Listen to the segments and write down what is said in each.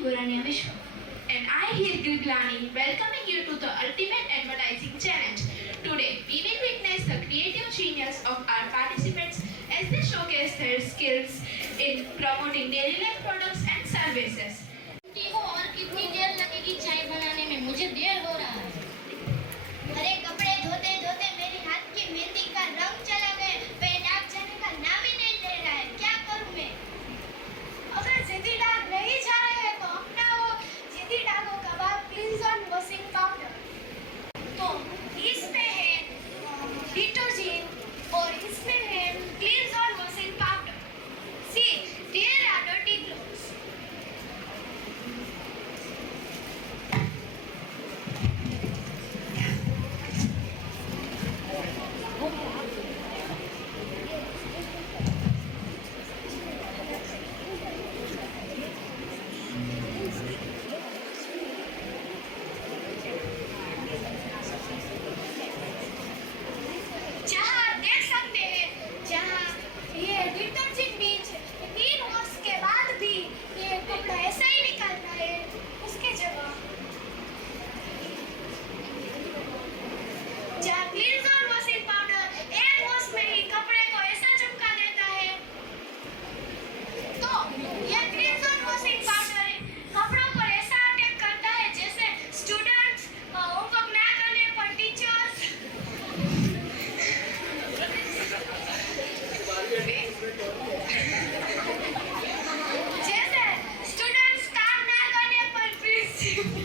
am Gurania Vishwa. And I, Hirgu Glani, welcoming you to the Ultimate Advertising Challenge. Today, we will witness the creative genius of our participants as they showcase their skills in promoting daily life products and services. और कितनी देर लगेगी चाय बनाने में? मुझे देर हो रहा है। अरे कपड़े धोते धोते मेरी हाथ की मेहंदी का रंग चला गया, पेन आप जाने का नाम ही नहीं ले रहा है। क्या करूं मैं? अगर जिद्दी दाग नहीं जा रहे हैं तो अपनाओ जिद्दी दागों का बाद क्लींजर वॉशिंग पाउडर। तो इसमें है डिटर्जेंट और इसमें है cleanser washing powder. See there are dirty clothes. जहाँ देख सकते हैं, जहाँ ये डिटर्जेंट बीच 3 वॉश के बाद भी ये कपड़ा ऐसा ही निकलता है, उसके जगह जहाँ क्लींजर वॉशिंग पाउडर 1 वॉश में ही कपड़े को ऐसा चमका देता है, तो ये क्लींजर वॉशिंग पाउडर कपड़ों पर ऐसा अटैक करता है जैसे स्टूडेंट्स होमवर्क ना करने पर टीचर्स जैसे स्टूडेंट्स काम ना करने पर principal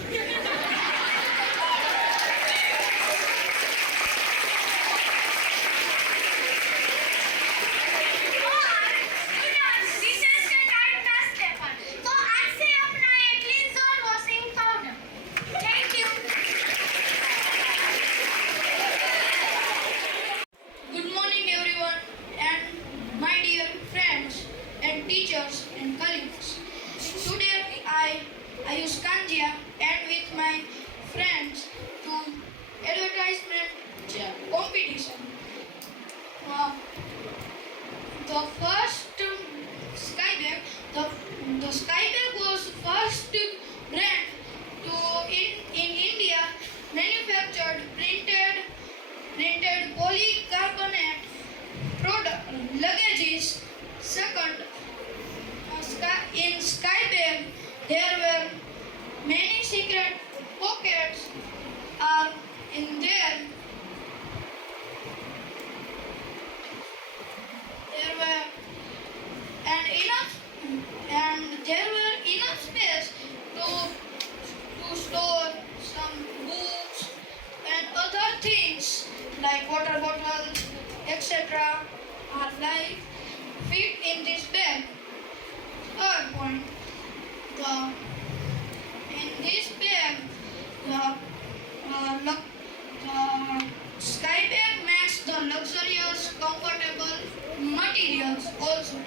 teachers and colleagues. Today I use Kanjia and with my friends to advertisement competition. The first Skybag, the Skybag was first brand to in India manufactured printed polycarbonate product luggages. Second, in Skybag there were many secret pockets are in there. There were enough space to store some books and other things like water bottles, etc. are like fit in this bag. Third point, in this bag, the Skybag makes the luxurious, comfortable materials also,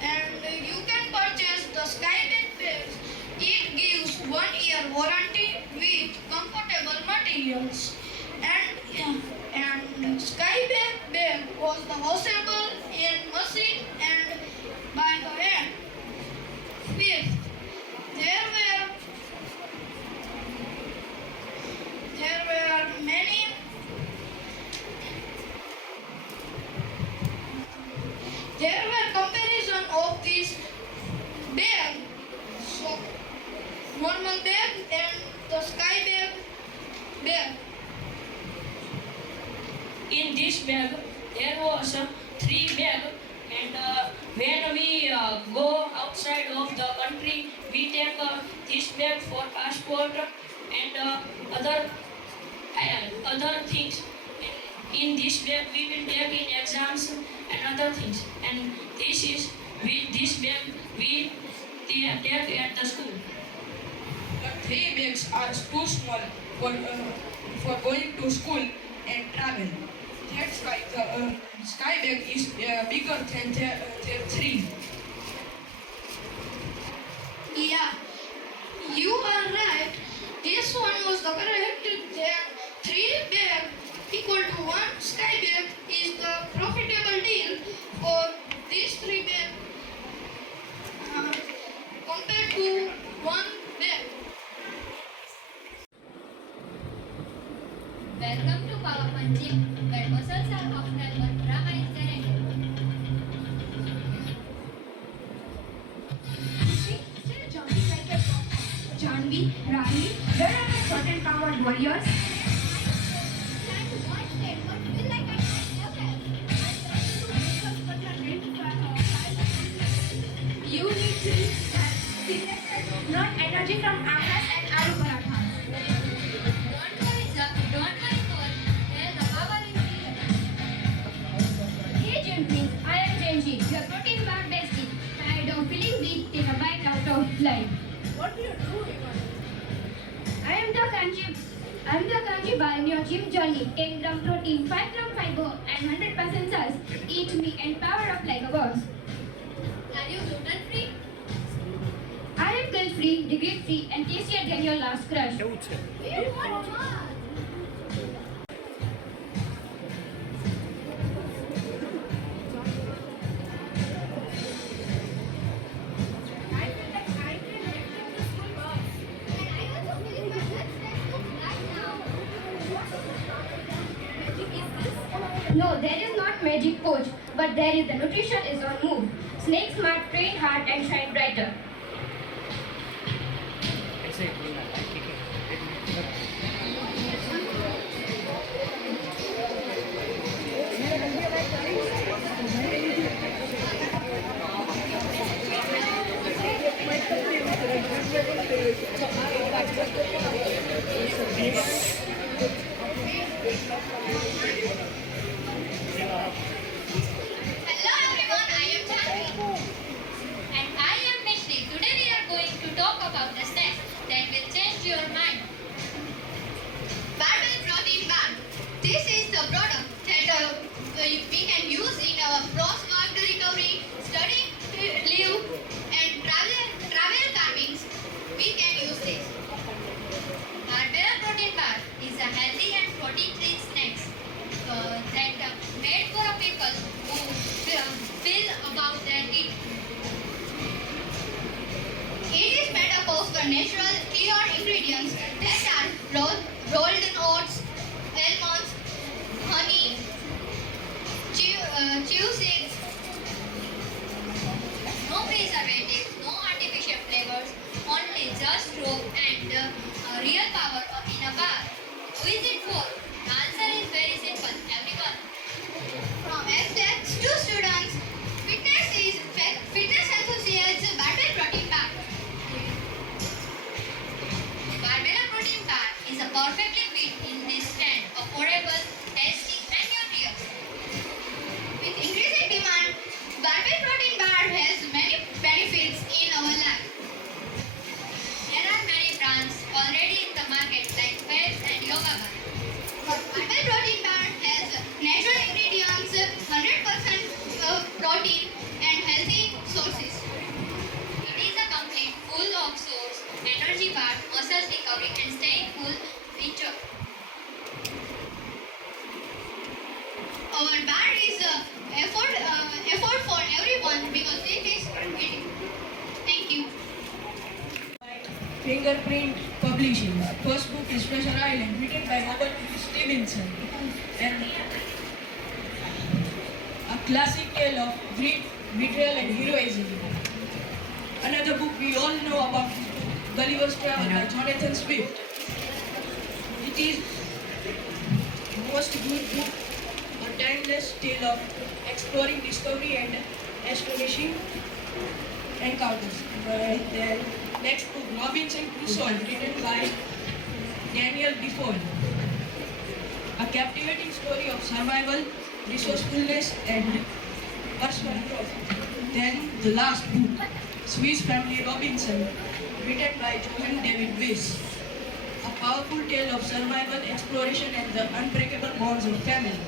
and you can purchase the Skybag bags. It gives 1 year warranty with comfortable materials, and Skybag bag was the washable in machine and by the hand. Fifth, there were many comparison of this bag, so normal bag and the Skybag bag. In this bag there was 3 bags, and when we go outside of the country we take this bag for passport and other things. In this bag we will take in exams and other things, and with this bag we take at the school. The 3 bags are too small for going to school and travel. That's why the Skybag is bigger than their 3. Yeah, you are right. This one was the correct. Then 3 bag equal to 1 Skybag is the profitable deal for these 3 bag compared to 1 energy from Angas and Aloo Parathas. Don't worry, Paul. There's a power in tea. Hey Junpin, I am Genji, your protein bar bestie. Tired of feeling weak, take a bite out of life. What do you do, Ivan? I am the kanji bar in your gym journey. 10 gram protein, 5 gram fiber and 100% salts. Eat me and power up like a boss. Are you gluten free? I am guilt free, regret free and tastier than your last crush. You want more? I feel like I can lifting the school bus. And I also feel my blood pressure right now. Magic is this? No, there is not magic coach, but there is the nutrition is on move. Snake smart, train hard and shine brighter. Hello everyone, I am Janvi. And I am Mishri. Today we are going to talk about the snacks that will change your mind. Barbell protein bar. This is the product that we can use in our post-work recovery, study leave, and travel timings. We can use this. Barbell protein bar is a healthy and protein-rich snacks that made for people who feel about their eat. It is made up of natural, clear ingredients that are rolled oats, almonds, honey, chia seeds. No preservatives, no artificial flavors, only just raw and real power in a bar. Who is it for? The answer is very simple, everyone. From athletes to students, fitness enthusiasts, Barbell protein bar. Barbella protein bar is a perfectly fit in this trend, affordable, tasty and nutritious. With increasing demand, Barbell protein bar has many benefits in our life. There are many brands already in the market like Pets and Yoga Bar. Barbell protein bar has natural ingredients, 100% protein, and healthy sources. It is a complete full of source, energy bar, muscle recovery and staying full feature. Our bar is effort for everyone because it is eating. Thank you. Fingerprint Publishing. First book is Treasure Island, written by Robert Stevenson, and a classic tale of greed, betrayal, and heroism. Another book we all know about is Gulliver's Travels by Jonathan Swift. It is the most good book, a timeless tale of exploring, discovery, and astonishing encounters. The next book, Robinson Crusoe, written by Daniel Defoe. A captivating story of survival, resourcefulness, and personal growth. Then the last book, Swiss Family Robinson, written by Johann David Weiss. A powerful tale of survival, exploration, and the unbreakable bonds of family.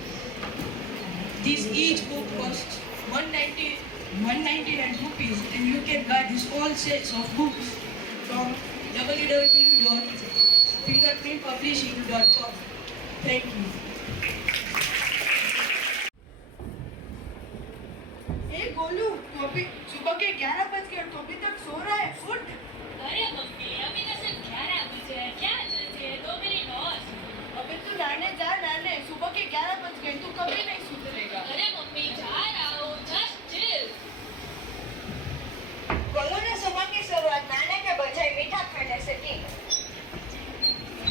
Each book costs 199 rupees, and you can buy these all sets of books from www.fingerprintpublishing.com. Thank you. ए गोलू, तू अभी सुबह के 11 बज गए और तू अभी तक सो रहा है? उठ। अरे मम्मी अभी तो सिर्फ 11 बजे हैं, क्या जल्दी है, 2 मिनट और। अबे तू नहाने जा, नहाने। सुबह के 11 बज गए, तू कभी नहीं सुधरेगा। अरे मम्मी जा रहा हूँ, just chill। बोलो ना, सुबह की शुरुआत नहाने के बजाय मीठा खाने से की।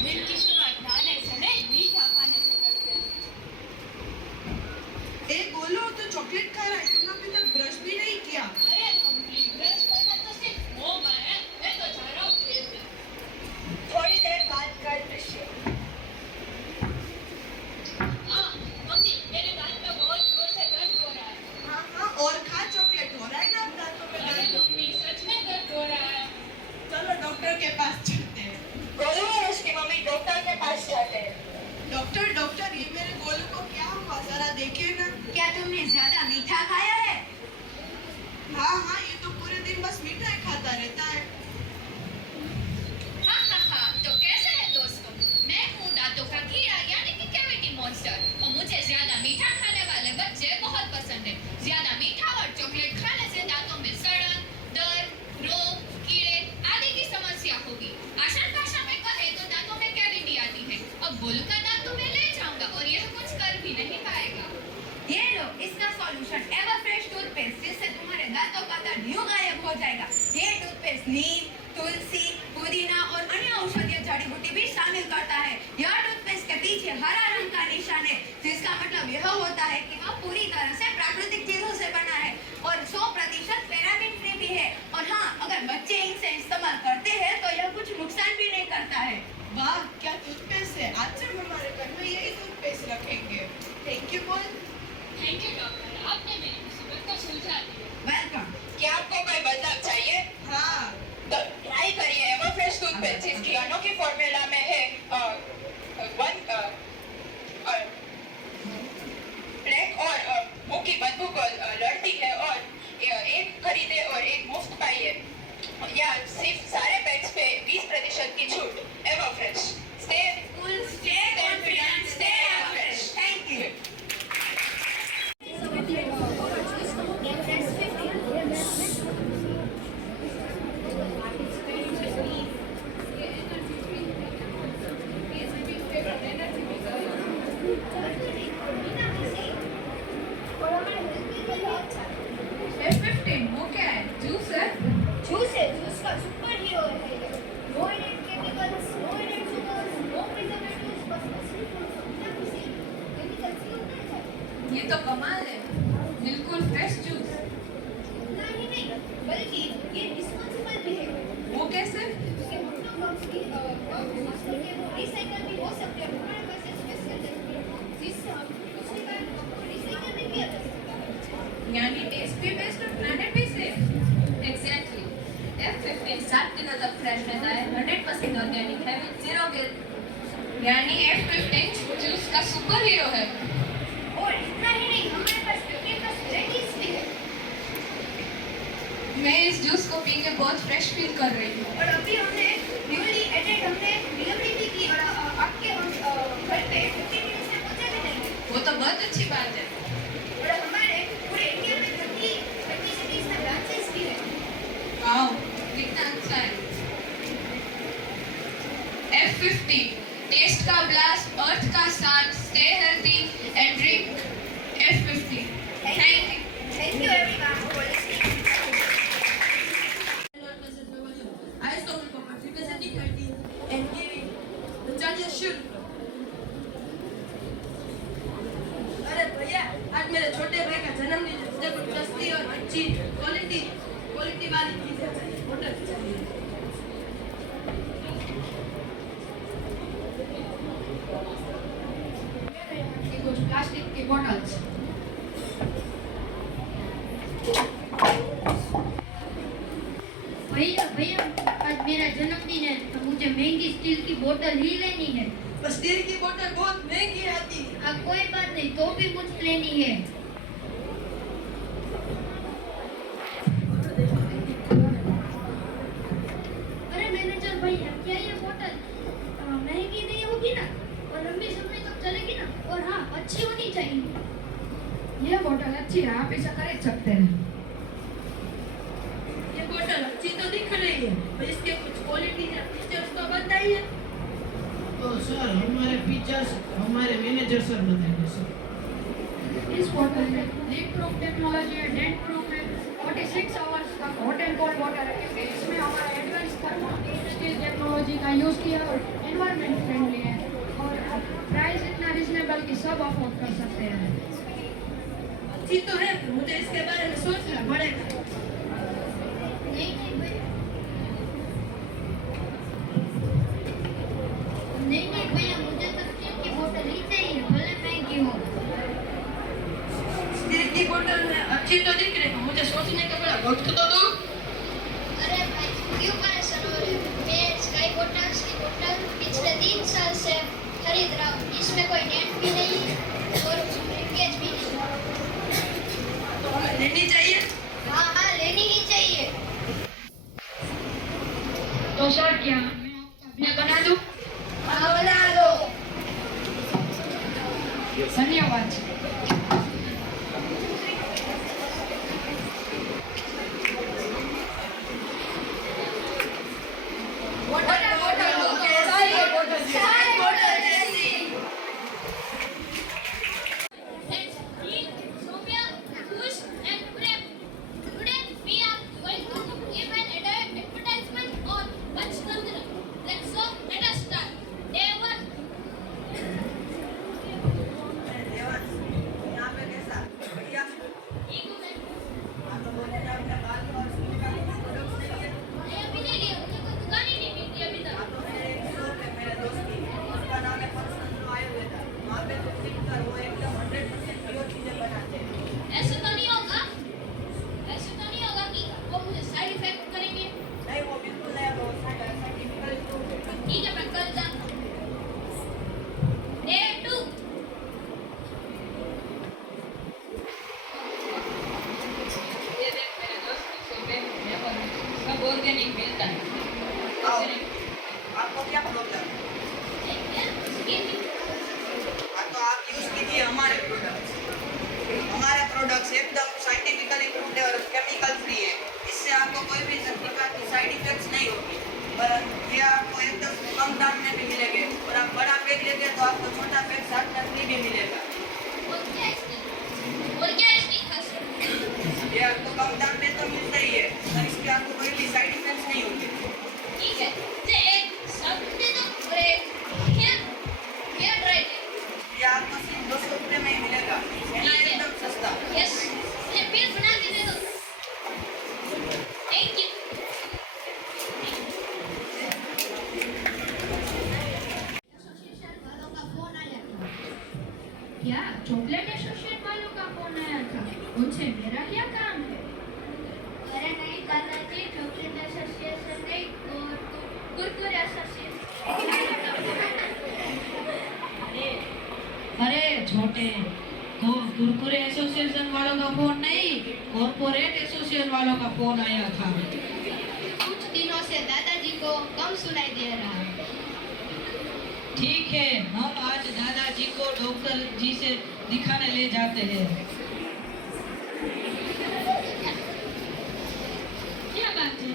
दिन की शुरुआत खाने से नहीं, मीठा खाने से करते हैं। ए गोलू, तू चॉकलेट खा रहा है, तूने अभी तक ब्रश भी नहीं किया। अरे मम्मी ब्रश करना तो सिर्फ मुंह में है, मैं तो जा रहा हूँ खेलने। नीम, तुलसी, पुदीना और अन्य औषधीय जड़ी बूटी भी शामिल करता है। यह टूथपेस्ट के पीछे हरा रंग का निशान है, जिसका मतलब यह होता है कि वह पूरी तरह से प्राकृतिक चीजों से बना है और 100% पैराबेन फ्री भी है। और हाँ, अगर बच्चे इसे इस्तेमाल करते हैं तो यह कुछ नुकसान भी नहीं करता है। वाह, क्या टूथपेस्ट है। आज से हम हमारे घर में यही टूथपेस्ट रखेंगे। थैंक यू बोल। थैंक यू डॉक्टर, आपने मेरी मुसीबत को सुलझा दी। वेलकम। क्या आपको कोई बदलाव चाहिए? हाँ, तो ट्राई करिए एवरफ्रेश टूथपेस्ट, जिसकी अनोखी फॉर्मूला में है ब्लैक और मुंह की बदबू को लड़ती है, और एक खरीदे और एक मुफ्त पाइए, या सिर्फ सारे पैक्स पे 20% की छूट। Everfresh, stay cool, stay confident, stay everfresh. Thank you. F15 वो क्या है? जूस है? जूस है, जूस का सुपर हीरो है ये। No added chemicals, no added sugars, no preservatives, बस असली फूल से बिना किसी केमिकल से होता है। ये तो कमाल है, बिल्कुल फ्रेश जूस। इतना ही नहीं, बल्कि ये रिस्पॉन्सिबल भी है। वो कैसे? उसके मतलब बॉक्स की खास करके वो रिसाइकल भी हो सकते हैं। हमारे पास एक स्पेशल टेक्निक जिससे हम पिछली बार आपको रिसाइकल भी किया जा सकता है। यानी टेस्ट भी बेस्ट और प्लानेट भी सेफ। एग्जैक्टली। F15 7 दिनों तक फ्रेश रहता है, 100% ऑर्गेनिक है, विद जीरो गिल। यानी F15 जूस का सुपर हीरो है। और इतना ही नहीं, हमारे पास 50+ वेराइटीज भी है। मैं इस जूस को पी के बहुत फ्रेश फील कर रही हूँ। और अभी हमने न्यूली एडेड हमने डिलीवरी भी की और आपके हम घर पे 15 मिनट्स में पहुंचा भी देंगे। वो तो बहुत अच्छी बात है। और हमारे पूरे इंडिया में 30 सिटीज में ब्रांचेस भी है। वाओ, कितना अच्छा है। F15 टेस्ट का ब्लास्ट, अर्थ का साथ, stay healthy and drink F15। Thank you. Thank you everyone for listening. I saw my papa representing her team and giving the judges should. अरे भैया, आज मेरे छोटे भाई का जन्मदिन है। मुझे कुछ सस्ती और अच्छी क्वालिटी वाली चीजें चाहिए, होटल चाहिए। कुछ प्लास्टिक की बॉटल्स। भैया भैया आज मेरा जन्मदिन है तो मुझे महंगी स्टील की बोतल ही लेनी है। बस स्टील की बोतल बहुत महंगी आती है। अब कोई बात नहीं, तो भी मुझे लेनी है। अरे मैनेजर भैया, क्या ये बोतल महंगी नहीं होगी ना, और लंबे समय तक चलेगी ना, और हाँ अच्छी होनी चाहिए। ये बोतल अच्छी है, आप इसे खरीद सकते हैं। ये बोतल अच्छी तो दिख रही है, पर इसके कुछ क्वालिटी या फीचर्स तो बताइए। तो सर हमारे फीचर्स हमारे मैनेजर सर बताएंगे सर। इस बोतल में लीक प्रूफ टेक्नोलॉजी है, डेंट प्रूफ है, 46 आवर्स तक हॉट एंड कोल्ड वाटर है, क्योंकि इसमें हमारा एडवांस थर्मोस्टेट टेक्नोलॉजी का यूज़ किया और एनवायरनमेंट फ्रेंडली है, और प्राइस इतना रिजनेबल कि सब अफोर्ड कर सकते हैं। अच्छी तो है, पर मुझे इसके बारे में सोचना पड़ेगा। नहीं नहीं भैया, नहीं नहीं भैया, मुझे तो स्टील की बोतल ही चाहिए, भले महंगी हो। स्टील की बोतल में अच्छी तो दिख रही है, मुझे सोचने का बड़ा वक्त तो दो। अरे भाई क्यों परेशान हो रहे हो? मैं स्काई बोटल्स की बोतल पिछले 3 साल से खरीद रहा हूँ। इसमें कोई डेंट भी नहीं और लीकेज भी नहीं। तो हमें लेनी चाहिए। हाँ हाँ, लेनी ही चाहिए। तो सर क्या मैं बना दूं? हाँ, बना दो। धन्यवाद। Let's meet Soumya, Kush, and Prem. Today we are going to give an advertisement organic मिलता है। आपको क्या प्रॉब्लम है? हाँ तो आप यूज कीजिए हमारे प्रोडक्ट्स एकदम साइंटिफिकली प्रूव्ड और केमिकल फ्री है। इससे आपको कोई भी प्रकार की साइड इफेक्ट्स नहीं होगी और ये आपको एकदम कम दाम में भी मिलेंगे और आप बड़ा पैक लेंगे तो आपको छोटा पैक साथ में फ्री भी मिलेगा। और क्या इसकी खासियत? ये आपको कम दाम में तो मिलता ही है और इसके आपको कोई भी साइड इफेक्ट्स नहीं होंगे। ठीक है, तो एक सब दे दो और एक हेयर ड्राई। ये आपको सिर्फ 200 रुपये में ही मिलेगा, है ना? एकदम सस्ता। यस, ये बिल बना के दे दो। Thank you. क्या चॉकलेट एसोसिएट वालों का फोन आया था? उनसे मेरा क्या काम है? अरे नहीं दादाजी, चॉकलेट एसोसिएशन नहीं, कुरकुरे एसोसिएशन। अरे छोटे, तो कुरकुरे एसोसिएशन वालों का फोन नहीं, कॉर्पोरेट एसोसिएशन वालों का फोन आया था। कुछ दिनों से दादाजी को कम सुनाई दे रहा है। ठीक है, हम आज दादाजी को डॉक्टर जी से दिखाने ले जाते हैं। क्या बात है?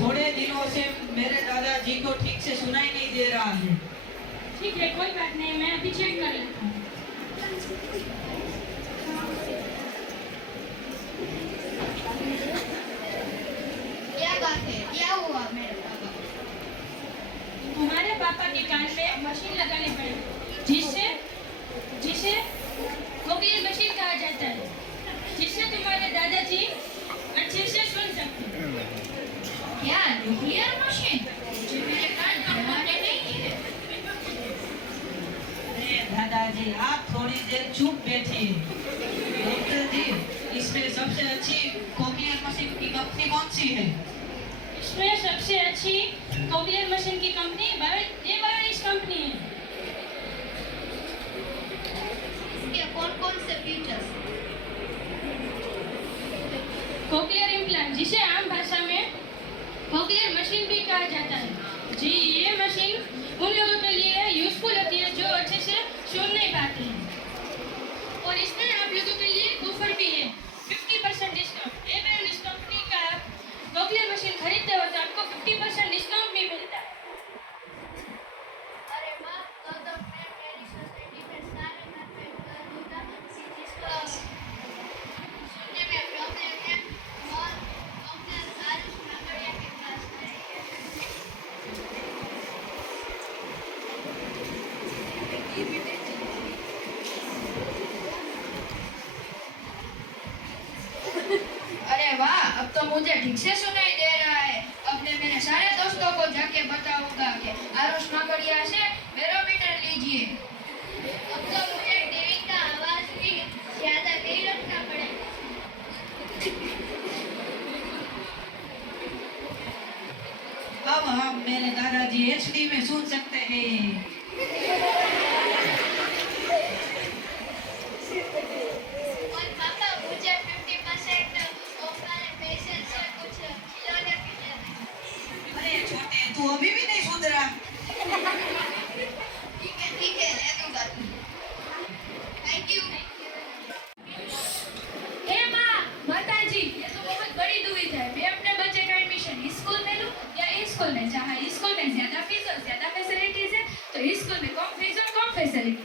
थोड़े दिनों से मेरे दादाजी को ठीक से सुनाई नहीं दे रहा है। ठीक है, कोई बात नहीं, मैं अभी चेक कर लेता हूँ। क्या बात है? क्या हुआ मेरे पापा? तुम्हारे पापा के कान में मशीन लगानी पड़ेगी, जिसे कोक्लियर मशीन कहा जाता है, जिससे तुम्हारे दादाजी अच्छे से सुन सकते हैं। क्या न्यूक्लियर मशीन? मुझे मेरे कान दबाने नहीं है। अरे दादाजी, आप थोड़ी देर चुप बैठिए। डॉक्टर जी, इसमें सबसे अच्छी कोक्लियर मशीन की कंपनी कौन सी है? इसमें सबसे अच्छी कोक्लियर मशीन की कंपनी बायोनिक्स कंपनी है। इसके कौन-कौन से फीचर्स? कोक्लियर इम्प्लांट, जिसे आम भाषा में कोक्लियर मशीन भी कहा जाता है। जी, ये मशीन उन लोगों के लिए यूजफुल होती है जो अच्छे से सुन नहीं पाते हैं। और इसमें आप लोगों के लिए ऑफर भी है, 50% डिस्काउंट। ये बायोनिक्स कंपनी का कोक्लियर मशीन खरीदते हो तो आपको 50% डिस्काउंट भी मिलता है। अरे वाह, तो मैं मेरी सोसाइटी में सारे घर पे कर दूंगा जिसको सुनने में प्रॉब्लम है और डॉक्टर आरुष नागड़िया के पास जाएंगे। अरे वाह, अब तो मुझे ठीक से सुनाई दे रहा है। अब मैं मेरे सारे दोस्तों को जाके बताऊंगा कि आरुष नागड़िया से बैरोमीटर लीजिए। अब तो मुझे टीवी का आवाज भी ज्यादा नहीं रखना पड़ेगा। अब हम मेरे दादाजी एचडी में सुन सकते हैं। और पापा, मुझे 50% ऑफर है, पैसे से कुछ खिलौने भी लेने। अरे छोटे, तू अभी भी नहीं सुधरा। ठीक है, ले दूंगा। Thank you. हे माँ, माताजी, ये तो बहुत बड़ी दुविधा है। मैं अपने बच्चे का एडमिशन इस स्कूल में लूँ या इस स्कूल में? जहाँ इस स्कूल में ज्यादा फीस और ज्यादा फैसिलिटीज है, तो इस स्कूल में कम फीस और कम फैसिलिटी।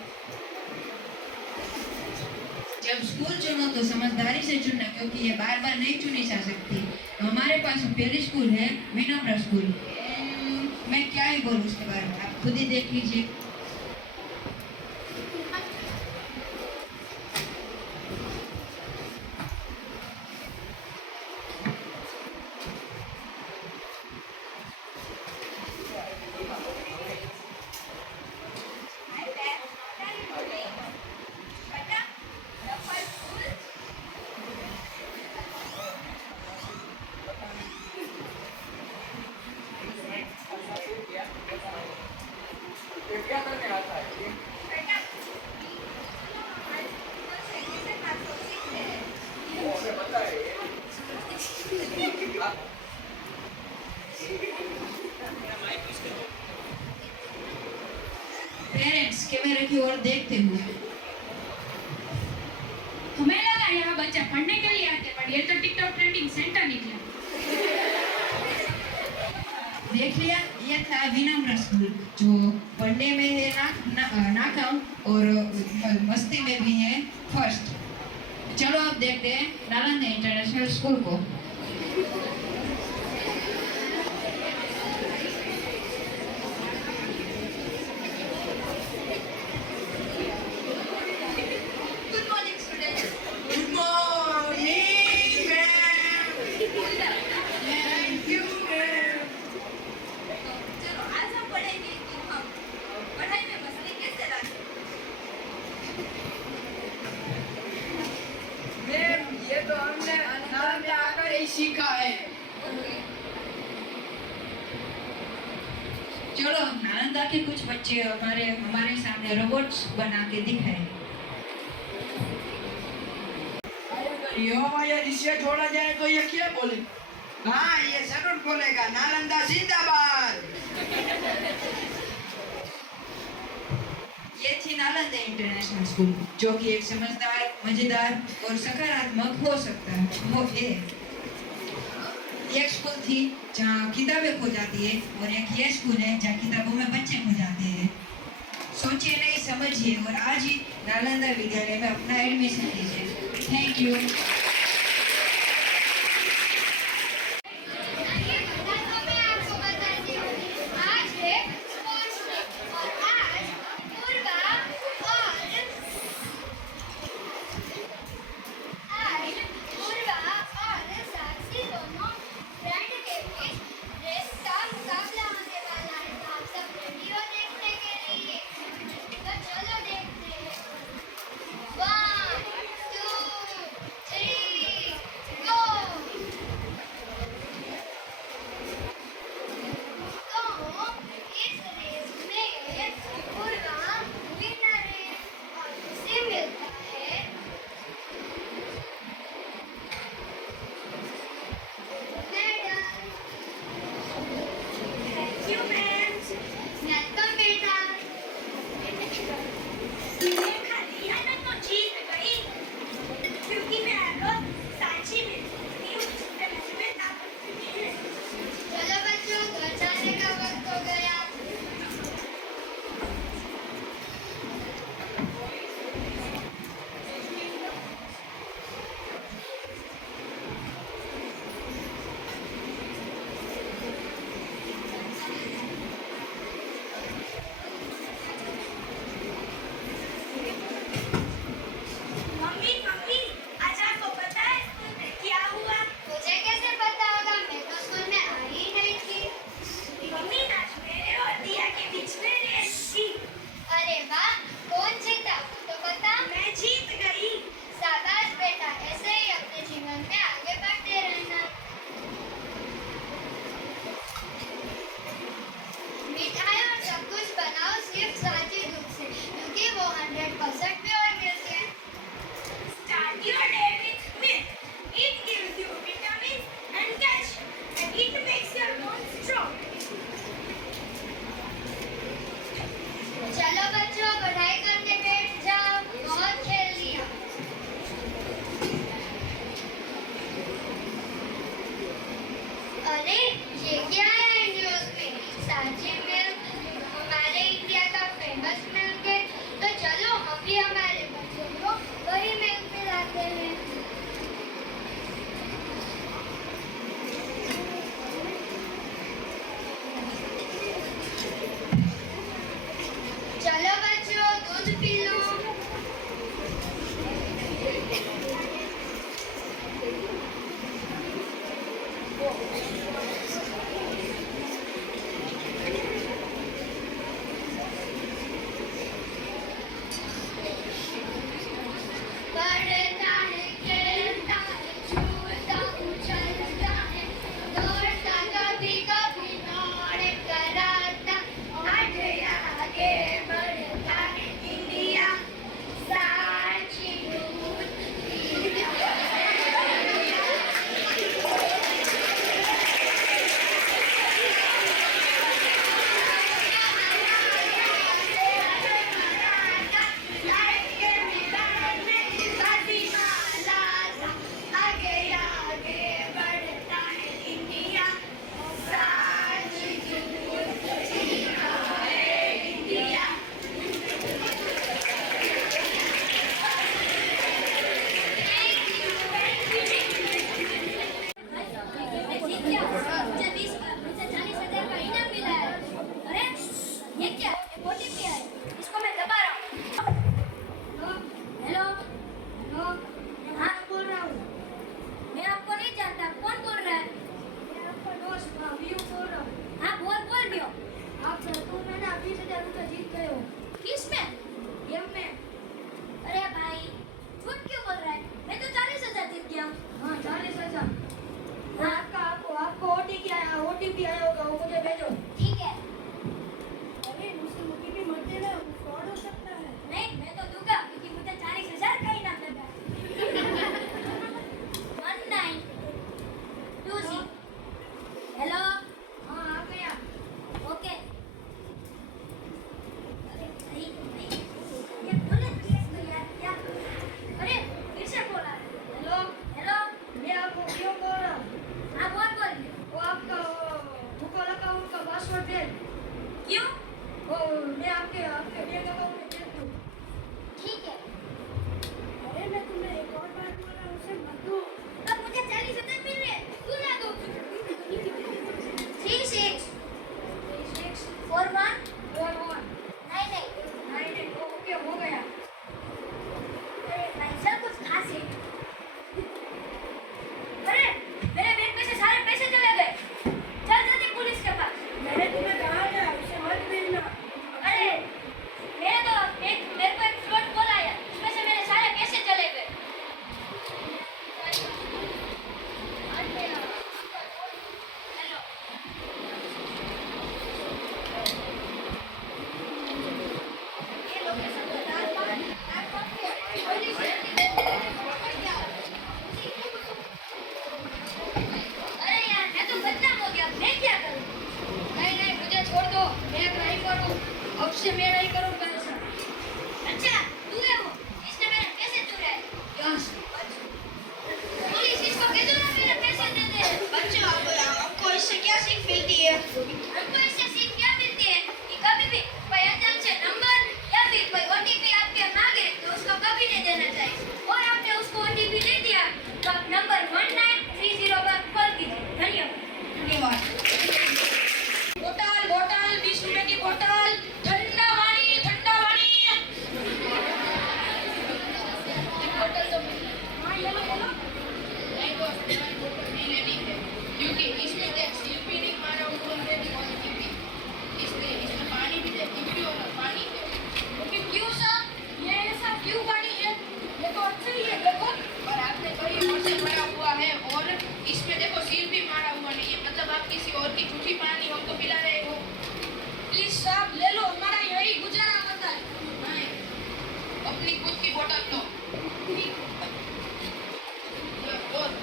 जब स्कूल चुनो तो समझदारी से चुनना, क्योंकि ये बार बार नहीं चुनी जा सकती। तो हमारे पास पहली स्कूल है विनम्र स्कूल। मैं क्या ही बोलूँ उसके बारे में, आप खुद ही देख लीजिए। की ओर देखते हुए। हमें लगा यहाँ बच्चा पढ़ने के लिए आते, पर ये तो टिकटॉक ट्रेंडिंग सेंटर निकला। देख लिया, ये था विनम्र स्कूल, जो पढ़ने में है नाकाम और मस्ती में भी है फर्स्ट। चलो अब देखते हैं नालंदा इंटरनेशनल स्कूल को। Good morning, students. Good morning, ma'am. Thank you, ma'am. चलो आज हम पढ़ेंगे कि हम पढ़ाई में मस्ती कैसे लाते हैं। मैम, ये तो हमने नाम में आकर ही सीखा है। चलो अब नालंदा के कुछ बच्चे हमारे सामने रोबोट्स बना के दिखाए। ये हमारे जिससे जोड़ा जाए तो ये क्या बोले? हाँ, ये जरूर बोलेगा, नालंदा जिंदाबाद। ये थी नालंदा इंटरनेशनल स्कूल, जो कि एक समझदार, मजेदार और सकारात्मक हो सकता है। वो है एक स्कूल थी जहाँ किताबें खो जाती है, और एक ये स्कूल है जहाँ किताबों में बच्चे खो जाते हैं। सोचिए नहीं, समझिए और आज ही नालंदा विद्यालय में अपना एडमिशन लीजिए। Thank you. मैं आपको बताती हूँ, आज है स्पोर्ट्स डे और आज पूर्वा और साक्षी दोनों फ्रेंड के बीच रेस का मुकाबला होने वाला है। तो आप सब रेडी हो देखने के लिए? तो चलो देखते हैं। 1, 2, 3 से। अरे मेरे बैंक में से सारे पैसे चले गए। चल जल्दी पुलिस के पास। मैंने तुम्हें कहा था उसे मत भेजना। अरे मेरे को एक फ्रॉड कॉल आया, उसमें से मेरे सारे पैसे चले गए। हेलो ये लोकेशन बता दो। अरे यार मैं तो बदनाम हो गया, मैं क्या करूं? नहीं मुझे छोड़ दो, मैं नहीं करूं। अब से मैं नहीं करूंगा ऐसा। अच्छा तू है वो इसने मेरे पैसे चुराए। यस पुलिस इसको कह दो ना मेरे पैसे दे दे। बच्चों आपको इससे क्या सीख मिलती है? हमको इससे सीख क्या मिलती है कि कभी भी कोई अचानक से नंबर या फिर कोई ओटीपी आपके मांगे तो उसको कभी नहीं देना चाहिए। और आपने उसको ओटीपी दे दिया तो आप नंबर 1930 पर कॉल कीजिए। धन्यवाद। बोतल 20 रुपए की बोतल, ठंडा पानी। बोतल तो हाँ ये लो नहीं दोस्त मेरी बोतल नहीं लेनी है क्योंकि इसमें देख सीपी नहीं मारा ऊपर से भी बहुत सीपी इसमें पानी भी देख इम्प्योर पानी है। लेकिन क्यों सर ये ऐसा क्यों पानी है? ये तो अच्छा ही है देखो। और आपने कहीं और से भरा हुआ है और इसमें देखो सील भी मारा हुआ नहीं है, मतलब आप किसी और की झूठी पानी हमको पिला रहे हो। प्लीज साहब ले लो, हमारा यही गुजारा होता है। नहीं अपनी खुद की बोतल लो।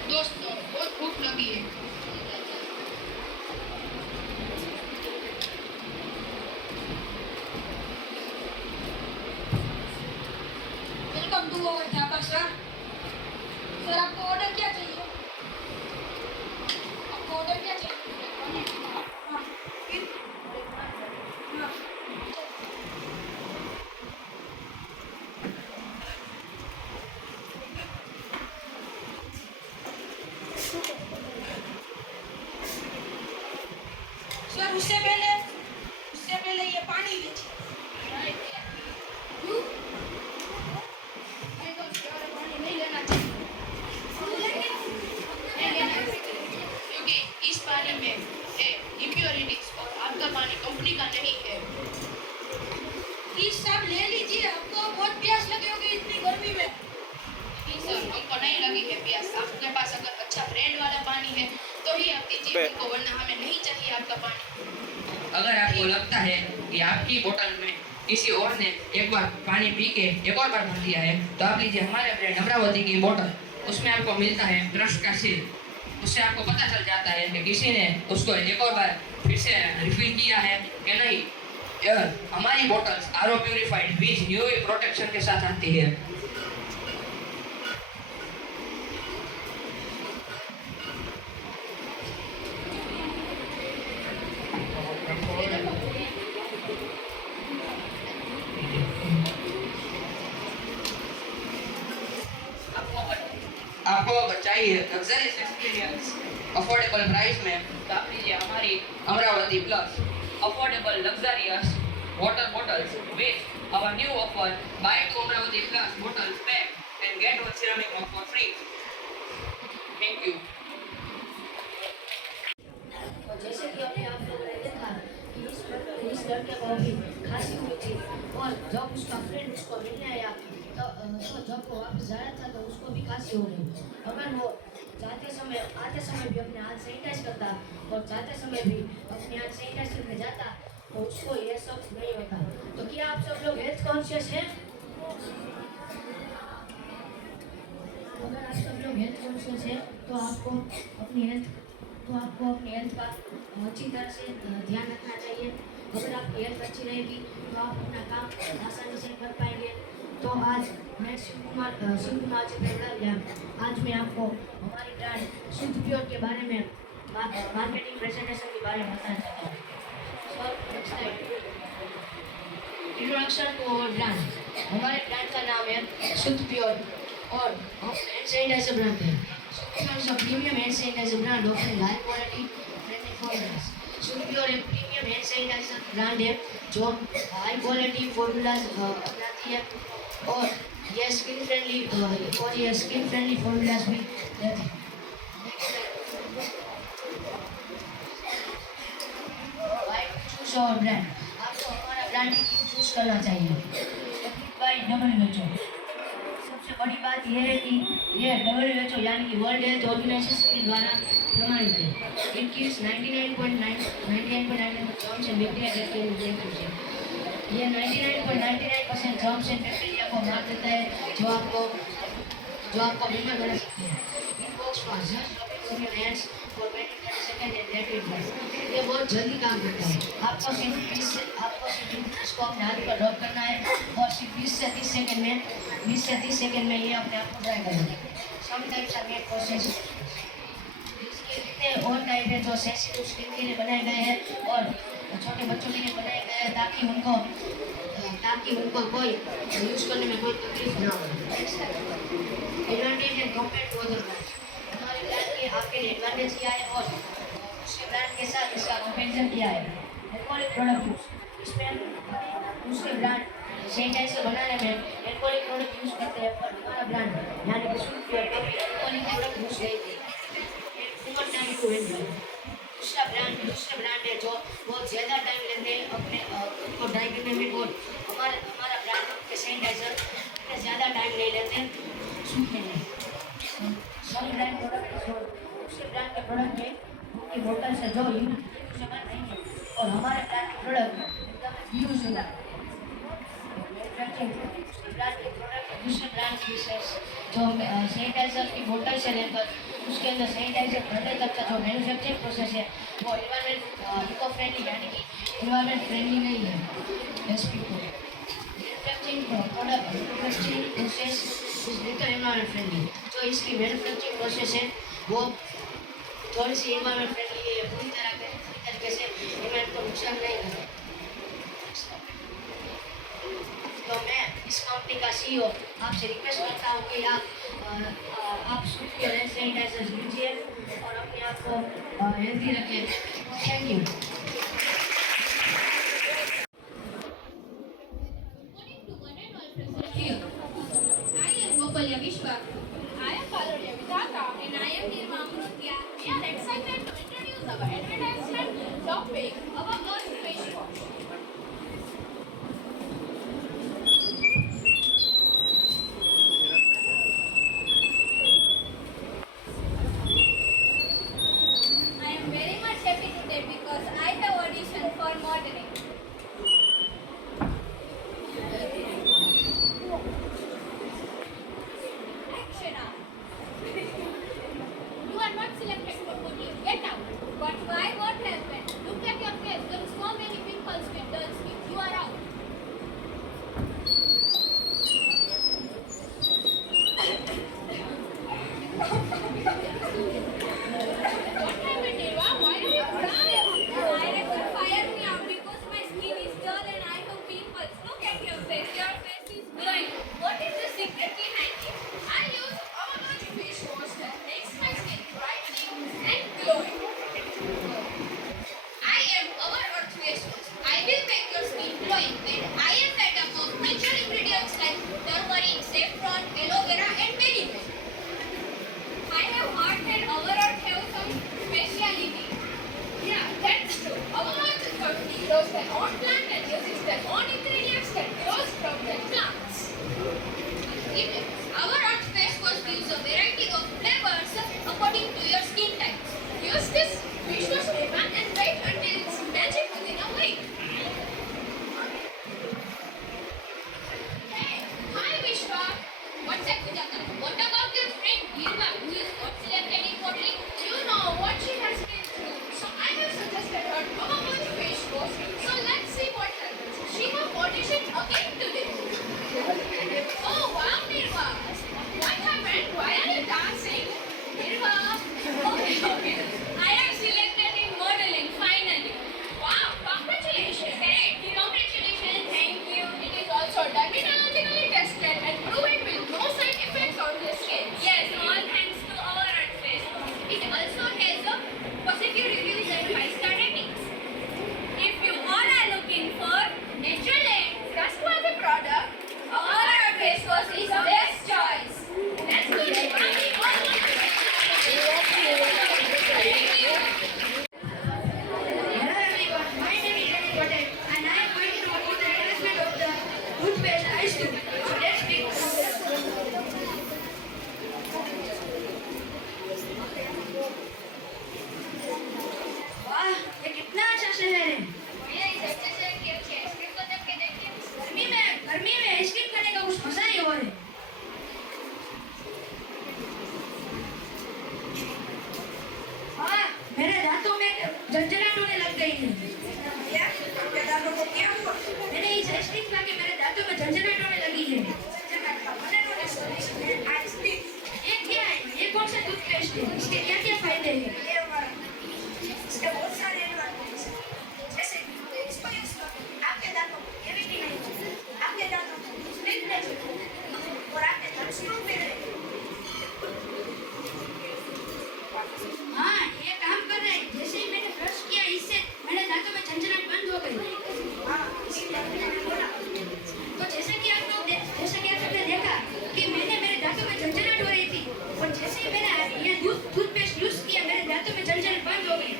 दोस्तों बहुत भूख लगी है। Welcome to our dhaba sir. Sir आपको ऑर्डर क्या चाहिए? आपको ऑर्डर क्या चाहिए? हाँ, फिर? हाँ। सर उससे पहले ये पानी लीजिए। क्यों? नहीं दोस्त यार पानी नहीं लेना चाहिए क्योंकि इस पानी में है इम्प्योरिटीज और आपका पानी कंपनी का नहीं है। प्लीज साहब ले लीजिए, आपको बहुत प्यास लगी होगी इतनी गर्मी में। नहीं सर हमको नहीं लगी है प्यास। आपके पास अगर अच्छा ब्रांड वाला पानी है तो ही आप दीजिए हमको, वरना हमें नहीं चाहिए आपका पानी। अगर आपको लगता है कि आपकी बोतल में किसी और ने एक बार पानी पी के एक और बार भर दिया है तो आप लीजिए हमारे ब्रांड अमरावती की बोतल। उसमें आपको मिलता है ट्रस्ट का सील। उससे आपको पता चल जाता है कि किसी ने उसको एक और बार फिर से रिफिल किया है कि नहीं। हमारी bottles RO purified with UV protection के साथ आती है। आपको अगर चाहिए लग्जरियस एक्सपीरियंस अफोर्डेबल प्राइस में तो आप लीजिए हमारी Amravati plus affordable luxurious water bottles with our new offer buy 2 Amravati plus bottles pack and get 1 ceramic mug for free. Thank you. और जैसे कि अभी आप लोगों ने देखा कि इस लड़के को अभी खांसी हुई थी और जब उसका फ्रेंड उसको मिलने आया तो जब वो वापस जा रहा था तो उसको भी खांसी हो गई। अगर वो आते समय भी अपने हाथ सैनिटाइज करता और जाते समय भी अपने हाथ सैनिटाइज करके जाता तो उसको ये सब नहीं होता। तो क्या आप सब लोग हेल्थ कॉन्शियस हैं? अगर आप सब लोग हेल्थ कॉन्शियस हैं तो आपको अपनी हेल्थ का अच्छी तरह से ध्यान रखना चाहिए। अगर आपकी हेल्थ अच्छी रहेगी तो आप अपना काम आसानी से कर पाएंगे। तो आज मैं शिव कुमार जी प्रगड़ा आज मैं आपको हमारी ब्रांड शुद्ध प्योर के बारे में मार्केटिंग प्रेजेंटेशन के बारे में बताना चाहता हूँ। Introduction to our brand. हमारे ब्रांड का नाम है शुद्ध प्योर और हम हैंड सैनिटाइजर ब्रांड है। Premium hand sanitizer brand offering high quality friendly formulas. Shuddh pure एक प्रीमियम हैंड सैनिटाइजर ब्रांड है जो हाई क्वालिटी फॉर्मूलाज अपनाती है और ये स्किन फ्रेंडली और ये स्किन फ्रेंडली फॉर्मूलाज भी रहते हैं। चूज और ब्रांड, आपको हमारा ब्रांड चूज करना चाहिए। By WHO। सबसे बड़ी बात यह है कि यह WHO यानी कि वर्ल्ड हेल्थ ऑर्गेनाइजेशन के द्वारा प्रमाणित है। It gives 99.99% germs and bacteria that can break you. ये 99.99% जर्म्स एंड बैक्टीरिया को मार देता है जो आपको बीमार बना सकते हैं। इन बॉक्स पर just rub your hands for 20-30 second and let it dry. ये बहुत जल्दी काम करता है। आपको सिर्फ इसको अपने हाथ पर ड्रॉप करना है और सिर्फ 20 से 30 सेकंड में ये अपने आप को ड्राई करेगा। Some types are made for sensitive. इसके कितने और टाइप है जो सेंसिटिव स्किन के लिए बनाए गए हैं और छोटे बच्चों के लिए बनाए गए हैं ताकि उनको कोई यूज करने में कोई तकलीफ ना हो। Advantage and compare to other brands, हमारे ब्रांड के आपके लिए एडवांटेज क्या है और दूसरे ब्रांड के साथ इसका कंपैरिजन किया है। एल्कोहलिक प्रोडक्ट यूज, इसमें दूसरे ब्रांड सैनिटाइजर बनाने में एल्कोहलिक प्रोडक्ट यूज करते हैं पर हमारा ब्रांड यानी कि शुद्ध एल्कोहलिक प्रोडक्ट यूज नहीं सिंगल टाइम टू एंजॉय। दूसरे ब्रांड है जो बहुत ज़्यादा टाइम लेते हैं अपने खुद को ड्राई करने में और हमारा ब्रांड के सैनिटाइजर इतने ज़्यादा टाइम नहीं लेते सूखने में। सब ब्रांड प्रोडक्ट दूसरे ब्रांड के प्रोडक्ट में उनकी बोतल से जो यूजेबल नहीं है और हमारे ब्रांड के प्रोडक्ट एकदम यूजेबल। ब्रांड के प्रोडक्ट दूसरे ब्रांड की जो सैनिटाइजर की बोतल से लेकर उसके अंदर सैनिटाइजर भरने तक का जो मैन्युफैक्चरिंग प्रोसेस है वो इन्वायरमेंट इको फ्रेंडली यानी कि इन्वायरमेंट फ्रेंडली नहीं है। एसपी को manufacturing process is little environment friendly. जो इसकी मैन्युफैक्चरिंग प्रोसेस है वो थोड़ी सी इन्वायरमेंट फ्रेंडली है, पूरी तरीके से इन्वायरमेंट को नुकसान नहीं करे। तो मैं इस कंपनी का CEO आपसे रिक्वेस्ट करता हूँ कि आप खुद के हैंड सैनिटाइजर लीजिए और अपने आप को हेल्दी रखें। Thank you. I am Gopalya Vishwa. I am Palodia Vidaka and I am Nirma Amrutya. We are excited to introduce our advertisement topic, our Earth Face Wash. I am very much happy today because I have auditioned for modeling. Action now. You are not selected for modeling. Get out. But why? What happened? Look at your face. There is so many pimples with dull skin. You are out. What happened, Eva? Why are you crying? Director fired me out because my skin is dull and I have pimples. Look at your face. Your face is glowing. What is the secret behind it? I use our toothpaste है, इसके क्या क्या फायदे हैं? ये हमारा इसके बहुत सारे एडवांटेजेस हैं, जैसे इसको यूज कर आपके दांतों को कैविटी नहीं होती, आपके दांतों को स्ट्रेटनेस होती और आपके दांत स्ट्रॉन्ग भी रहेंगे। हाँ, ये काम कर रहे हैं। जैसे ही मैंने ब्रश किया, इससे मेरे दांतों में झंझनाहट बंद हो गई। हाँ, इसीलिए मैंने बोला। तो जैसे कि आप सबने देखा कि मैंने मेरे दांतों में झंझनाहट हो रही थी और जैसे ही मैंने ये टूथपेस्ट यूज किया, मेरे दांतों में झंझनाहट बंद हो गई।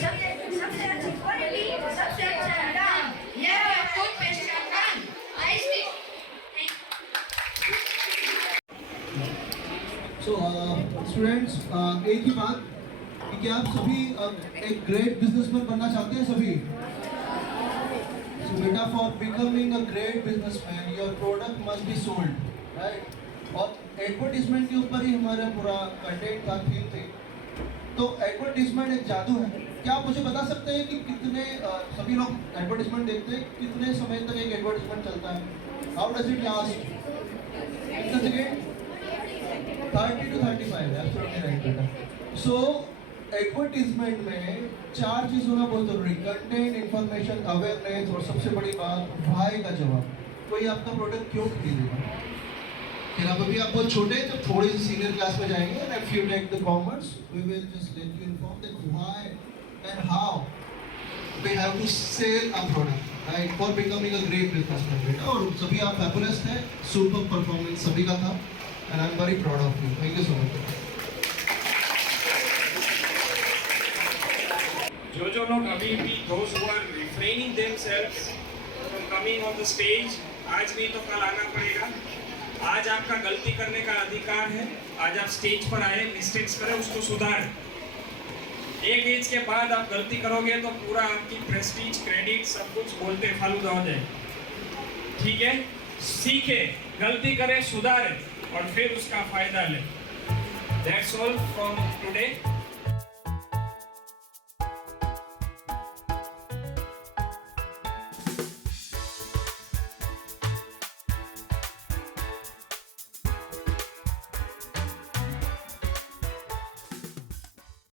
सबसे अच्छी क्वालिटी, सबसे अच्छा दाम, ये टूथपेस्ट का काम। सो स्टूडेंट्स, एक ही बात कि क्या आप सभी एक ग्रेट बिजनेसमैन बनना चाहते हैं सभी? So बेटा, for becoming a great businessman, your product must be sold, right? और एडवर्टीजमेंट के ऊपर ही हमारा पूरा कंटेंट था, थीम थी। तो एडवर्टीजमेंट एक जादू है। क्या आप मुझे बता सकते हैं कि कितने सभी लोग एडवर्टीजमेंट देखते हैं, कितने समय तक एक एडवर्टीजमेंट चलता है? How does it last? कितने सेकेंड? 30 to 35, एब्सोल्युटली राइट बेटा। सो एडवर्टीजमेंट में 4 चीज़ होना बहुत जरूरी: कंटेंट, इंफॉर्मेशन, अवेयरनेस और सबसे बड़ी बात भाई का जवाब। कोई आपका प्रोडक्ट क्यों खरीदेगा? फिर आप अभी आप बहुत छोटे हैं, जब थोड़ी सी सीनियर क्लास में जाएंगे, and if you take the commerce, we will just let you inform that why and how we have to sell a product, right, for becoming a great businessman बेटा। और सभी आप fabulous थे, super performance सभी का था, and I'm very proud of you. Thank you so much. जो लोग अभी भी those who are refraining themselves from coming on the stage, आज भी तो कल आना पड़ेगा। आज आपका गलती करने का अधिकार है। आज आप स्टेज पर आए, मिस्टेक्स करें, उसको सुधारें। एक एज के बाद आप गलती करोगे तो पूरा आपकी प्रेस्टीज, क्रेडिट सब कुछ बोलते फालूदा हो जाए। ठीक है, सीखे, गलती करें, सुधारें और फिर उसका फायदा लें। That's all from today.